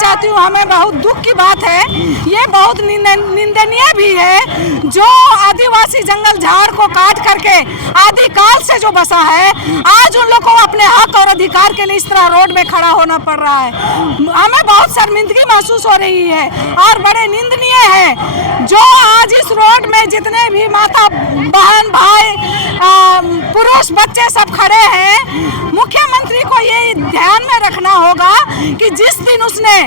चाहती हूँ, हमें बहुत दुख की बात है, ये बहुत निंदनीय भी है जो आदिवासी जंगल झाड़ को काट करके आदिकाल से जो बसा है, आज उन लोगों को अपने हक और अधिकार के लिए इस तरह रोड में खड़ा होना पड़ रहा है। हमें बहुत शर्मिंदगी महसूस हो रही है और बड़े निंदनीय है जो आज इस रोड में जितने भी माता बहन भाई पुरुष बच्चे सब खड़े हैं। मुख्यमंत्री को ये ध्यान में रखना होगा कि जिस दिन उसने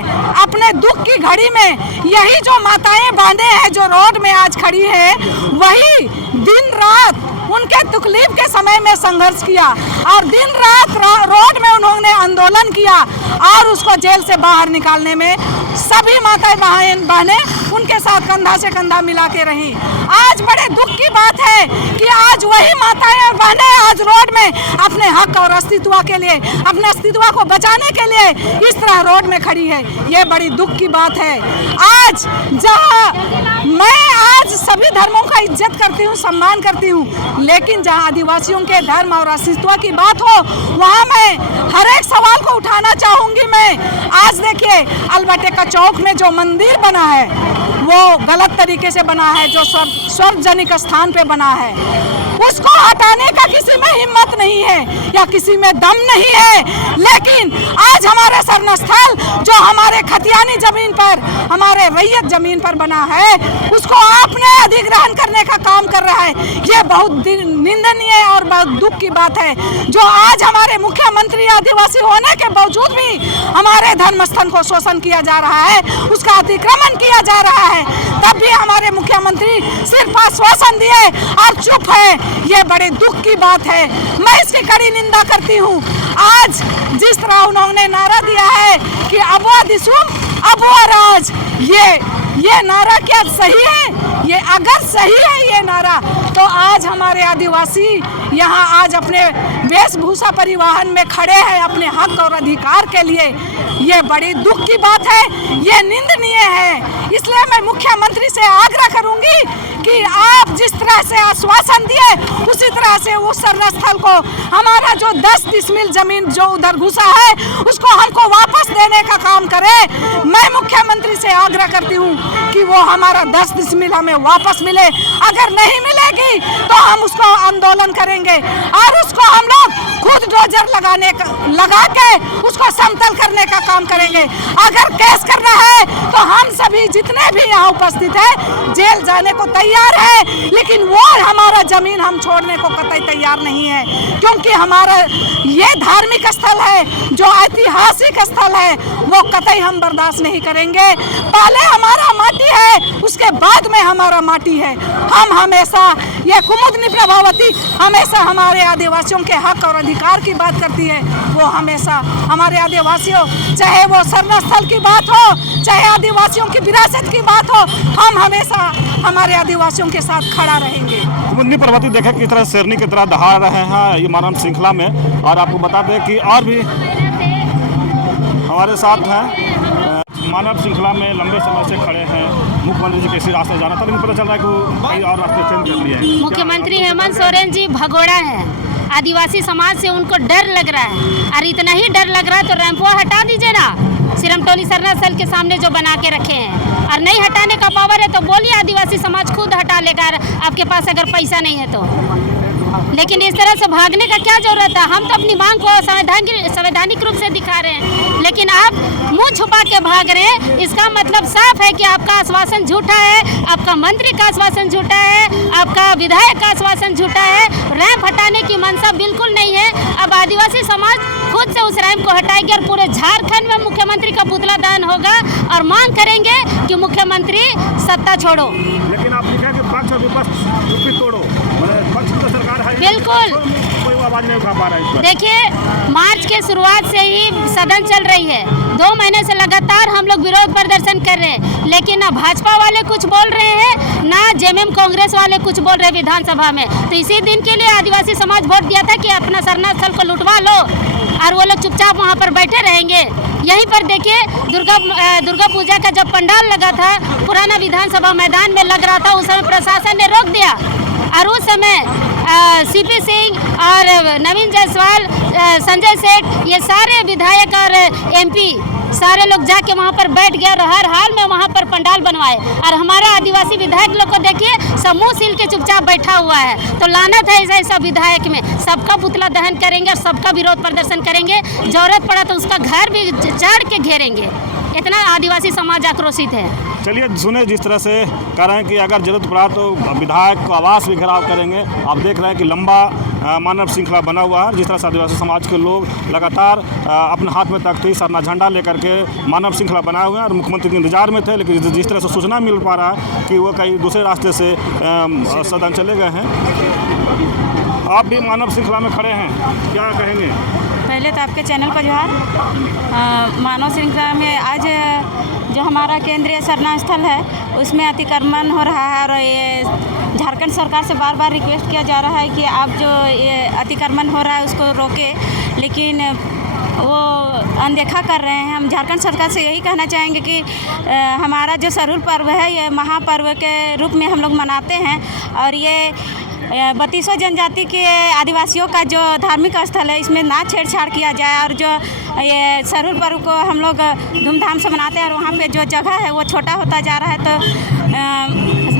अपने दुख की घड़ी में यही जो माताएं बहनें हैं जो रोड में आज खड़ी है, वही दिन रात उनके तकलीफ के समय में संघर्ष किया और दिन रात रोड में उन्होंने आंदोलन किया और उसको जेल से बाहर निकालने में सभी माताएं बहनें उनके साथ कंधा से कंधा मिला के रही। आज बड़े दुख की बात है कि आज वही माताएं बहनें आज रोड में अपने हक और अस्तित्व के लिए, अपने अस्तित्व को बचाने के लिए इस तरह रोड में खड़ी है। ये बड़ी दुख की बात है। आज जहाँ मैं आज सभी धर्मों का इज्जत करती हूँ, सम्मान करती हूँ, लेकिन जहाँ आदिवासियों के धर्म और अस्तित्व की बात हो वहाँ मैं हर एक सवाल को उठाना चाहूँगी। मैं आज देखिए अलबटेका चौक में जो मंदिर बना है वो गलत तरीके से बना है, जो सार्वजनिक स्थान पे बना है, उसको हटाने का किसी में हिम्मत नहीं है या किसी में दम नहीं है। लेकिन आज हमारे शरणस्थल जो हमारे खतियानी जमीन पर, हमारे रैयत जमीन पर बना है, उसको आपने अधिग्रहण करने का काम कर रहा है। ये बहुत निंदनीय और बहुत दुख की बात है जो आज हमारे मुख्यमंत्री आदिवासी होने के बावजूद भी हमारे धर्म स्थल को शोषण किया जा रहा है, उसका अतिक्रमण किया जा रहा है। तब भी हमारे मुख्यमंत्री सिर्फ आश्वासन दिए और चुप है। ये बड़े दुख की बात है, मैं इसकी कड़ी निंदा करती हूँ। आज जिस तरह उन्होंने नारा दिया है कि अबुआ दिसुम अबुआ राज, ये नारा क्या सही है? ये अगर सही है ये नारा, तो आज हमारे आदिवासी यहाँ आज अपने वेशभूषा परिवहन में खड़े हैं अपने हक और अधिकार के लिए। ये बड़ी दुख की बात है, ये निंदनीय है। इसलिए मैं मुख्यमंत्री से आग्रह करूंगी कि आप जिस तरह से आश्वासन दिए उसी तरह से उस शरणस्थल को, हमारा जो 10 डिसमिल जमीन जो उधर घुसा है, उसको हमको वापस देने का काम करें। मैं मुख्यमंत्री से आग्रह करती हूँ कि वो हमारा 10 डिसमिल हमें वापस मिले। अगर नहीं मिलेगी तो हम उसको आंदोलन करेंगे और उसको हम लोग खुद डोजर लगा के उसको समतल करने का काम करेंगे। अगर केस करना है तो हम सभी जितने भी यहाँ उपस्थित हैं जेल जाने को तैयार है, लेकिन वो हमारा जमीन हम छोड़ने को कतई तैयार नहीं है, क्योंकि हमारा ये धार्मिक स्थल है, जो ऐतिहासिक स्थल है, वो कतई हम बर्दाश्त नहीं करेंगे। पहले हमारा माटी है, उसके बाद में हमारा माटी है। हम हमेशा, ये कुमुदनी प्रभावती हमेशा हमारे आदिवासियों के हक और अधिकार की बात करती है। वो हमेशा हमारे आदिवासियों, चाहे वो शरणस्थल की बात हो, चाहे आदिवासियों की विरासत की बात हो, हम हमेशा हमारे आदिवासियों के साथ खड़ा रहेंगे। कुमुदनी प्रभावती देखे किस तरह शेरनी की तरह दहाड़ रहे हैं ये मानव श्रृंखला में। और आपको बता दें कि और भी हमारे साथ हैं मानव श्रृंखला में लंबे समय से खड़े हैं। मुख्यमंत्री जी कैसे रास्ते जाना था, लेकिन पता चल रहा है कि वो कई और रास्ते चेंज कर लिए हैं। मुख्यमंत्री हेमंत सोरेन जी भगोड़ा है, आदिवासी समाज से उनको डर लग रहा है, और इतना ही डर लग रहा है तो रैंपो हटा दीजिए ना, सिरमटोली शरणस्थल के सामने जो बना के रखे हैं। और नहीं हटाने का पावर है तो बोलिए, आदिवासी समाज खुद हटा लेगा आपके पास अगर पैसा नहीं है तो। लेकिन इस तरह से भागने का क्या जरूरत है? हम तो अपनी मांग को संवैधानिक रूप से दिखा रहे हैं, लेकिन आप मुंह छुपा के भाग रहे हैं। इसका मतलब साफ है कि आपका आश्वासन झूठा है, आपका मंत्री का आश्वासन झूठा है, आपका विधायक का आश्वासन झूठा है। रैंप हटाने की मंशा बिल्कुल नहीं है। अब आदिवासी समाज खुद से उस रैंप को हटाएगी और पूरे झारखंड में मुख्यमंत्री का पुतला दान होगा और मांग करेंगे कि मुख्यमंत्री सत्ता छोड़ो। लेकिन आप लिखा कि पक्ष और विपक्ष तोड़ो, पक्ष तो सरकार है, बिल्कुल कोई आवाज नहीं उठा पा रहा है इस पर। देखिए, मार्च के शुरुआत से ही सदन चल रही है, 2 महीने से लगातार हम लोग विरोध प्रदर्शन कर रहे हैं, लेकिन ना भाजपा वाले कुछ बोल रहे हैं, ना जेएमएम कांग्रेस वाले कुछ बोल रहे हैं विधानसभा में। तो इसी दिन के लिए आदिवासी समाज वोट दिया था कि अपना शरणस्थल को लुटवा लो, और वो लोग चुपचाप वहाँ पर बैठे रहेंगे। यहीं पर देखिए, दुर्गा पूजा का जब पंडाल लगा था, पुराना विधानसभा मैदान में लग रहा था, उस समय प्रशासन ने रोक दिया। और उस समय सीपी सिंह और नवीन जायसवाल, संजय सेठ, ये सारे विधायक और एमपी सारे लोग जाके वहाँ पर बैठ गए और हर हाल में वहाँ पर पंडाल बनवाए। और हमारा आदिवासी विधायक लोग को देखिए सब मुँह सील के चुपचाप बैठा हुआ है। तो लानत है ऐसा विधायक में। सबका पुतला दहन करेंगे और सबका विरोध प्रदर्शन करेंगे, जरूरत पड़ा तो उसका घर भी चढ़ के घेरेंगे। इतना आदिवासी समाज आक्रोशित है। चलिए सुने जिस तरह से कह रहे हैं कि अगर जरूरत पड़ा तो विधायक को आवास भी घेराव करेंगे। आप देख रहे हैं कि लंबा मानव श्रृंखला बना हुआ है। जिस तरह से आदिवासी समाज के लोग लगातार अपने हाथ में तख्ती सरना झंडा लेकर के मानव श्रृंखला बनाए हुए हैं और मुख्यमंत्री के इंतजार में थे, लेकिन जिस तरह से सूचना मिल पा रहा है कि वो कई दूसरे रास्ते से सदन चले गए हैं। आप भी मानव श्रृंखला में खड़े हैं, क्या कहेंगे? पहले तो आपके चैनल पर जोहार। मानव श्रृंखला में आज जो हमारा केंद्रीय शरणा स्थल है उसमें अतिक्रमण हो रहा है और ये झारखंड सरकार से बार बार रिक्वेस्ट किया जा रहा है कि आप जो ये अतिक्रमण हो रहा है उसको रोके, लेकिन वो अनदेखा कर रहे हैं। हम झारखंड सरकार से यही कहना चाहेंगे कि हमारा जो सरूल पर्व है ये महापर्व के रूप में हम लोग मनाते हैं और ये 32 जनजाति के आदिवासियों का जो धार्मिक स्थल है इसमें ना छेड़छाड़ किया जाए और जो ये सरूल पर्व को हम लोग धूमधाम से मनाते हैं और वहाँ पे जो जगह है वो छोटा होता जा रहा है। तो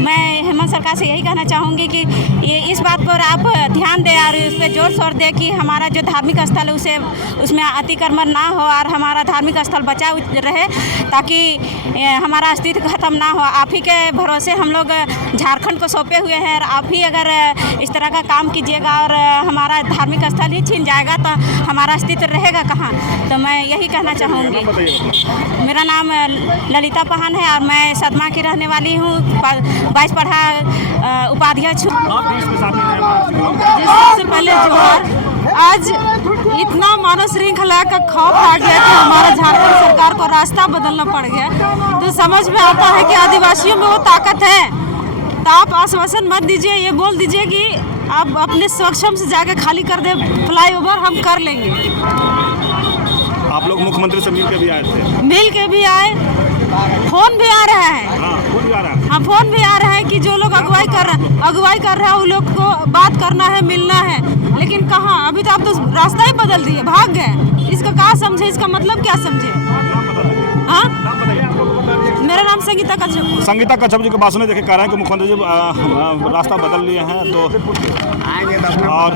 मैं हेमंत सरकार से यही कहना चाहूँगी कि ये इस बात पर आप ध्यान दें और उस पर जोर शोर दें कि हमारा जो धार्मिक स्थल है उसे उसमें अतिक्रमण ना हो और हमारा धार्मिक स्थल बचा रहे ताकि हमारा अस्तित्व खत्म ना हो। आप ही के भरोसे हम लोग झारखंड को सौंपे हुए हैं और आप ही अगर इस तरह का काम कीजिएगा और हमारा धार्मिक स्थल ही छीन जाएगा तो हमारा अस्तित्व रहेगा कहाँ। तो मैं यही कहना चाहूँगी। मेरा नाम ललिता पहान है और मैं सदमा की रहने वाली हूँ, 22 पढ़ा उपाध्यक्ष हूँ। सबसे पहले जोहार। आज इतना मानव श्रृंखला का खौफ आ गया कि हमारा झारखंड सरकार को रास्ता बदलना पड़ गया। तो समझ में आता है कि आदिवासियों में वो ताकत है। तो आप आश्वासन मत दीजिए, ये बोल दीजिए कि आप अपने सक्षम से जाके खाली कर दे फ्लाईओवर, हम कर लेंगे। आप लोग मुख्यमंत्री से मिल के भी आए थे? मिल के भी आए, फोन भी आ रहा है। फोन भी आ रहा है? हाँ, फोन भी आ रहा है कि जो लोग अगुवाई कर रहे हैं उन लोग को बात करना है, मिलना है, लेकिन कहाँ? अभी तो आप तो रास्ता ही बदल दिए, भाग गए। इसका क्या समझे, इसका मतलब क्या समझे? हाँ, मेरा नाम संगीता कच्छप। संगीता कच्छप जी के बात सुने, देखिए कह रहे हैं कि मुख्यमंत्री जी रास्ता बदल लिए हैं तो और